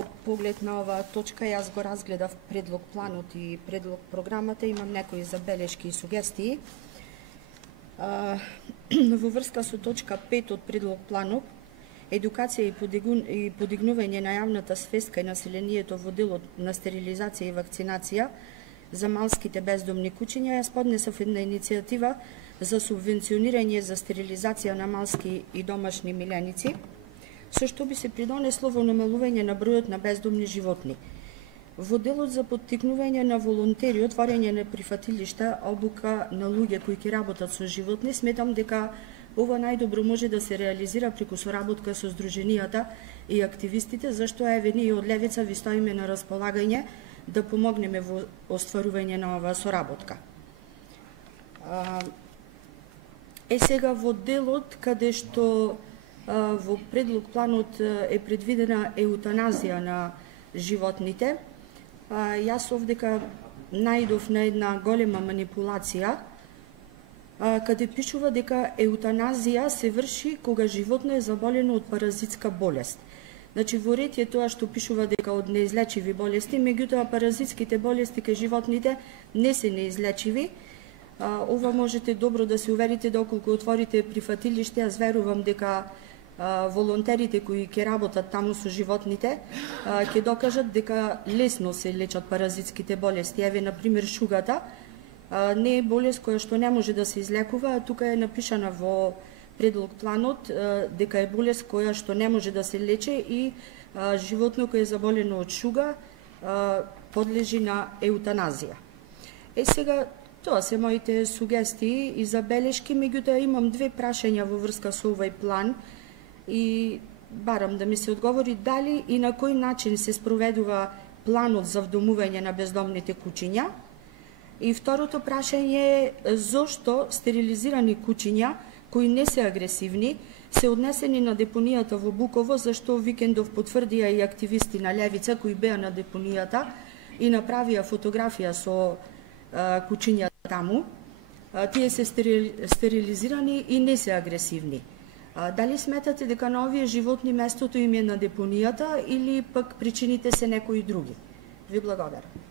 во поглед на оваа точка јас го разгледав предлог планот и предлог програмата, имам некои забелешки и сугестии. Во врска со точка 5 од предлог планот, едукација и подигнување на јавната свест кај населението во делот на стерилизација и вакцинација за малските бездомни кучиња, јас поднесов една иницијатива за субвенционирање за стерилизација на малски и домашни миленици, со што би се придонесло во намалување на бројот на бездомни животни. Во делот за поттикнување на волонтери, отворање на прифатилишта, обука на луѓе кои ќе работат со животни, сметам дека ова најдобро може да се реализира преку соработка со здруженијата и активистите, зашто еве ние од Левица ви стоиме на располагање да помогнеме во остварување на оваа соработка. Сега во делот каде што во предлог планот е предвидена еутаназија на животните, јас овдека најдов на една голема манипулација, каде пишува дека еутаназија се врши кога животно е заболено од паразитска болест. Значи, во ред е тоа што пишува дека од неизлечиви болести, меѓутоа паразитските болести кај животните не се неизлечиви. Ова можете добро да се уверите доколку отворите прифатилиште, јас верувам дека волонтерите кои ќе работат таму со животните ќе докажат дека лесно се лечат паразитските болести. Еве, например, шугата не е болест која што не може да се излекува, а тука е напишана во предлог планот дека е болест која што не може да се лече и животно кој е заболено од шуга подлежи на еутаназија. Сега, тоа се моите сугестии и забелешки, меѓутоа имам две прашања во врска со овој план и барам да ми се одговори дали и на кој начин се спроведува планот за вдомување на бездомните кучиња. И второто прашање е зошто стерилизирани кучиња кои не се агресивни се однесени на депонијата во Буково, зашто викендов потврдија и активисти на Левица кои беа на депонијата и направија фотографија со кучиња таму. Тие се стерилизирани и не се агресивни. Дали сметате дека на овие животни местото им е на депонијата или пак причините се некои други? Ви благодарам.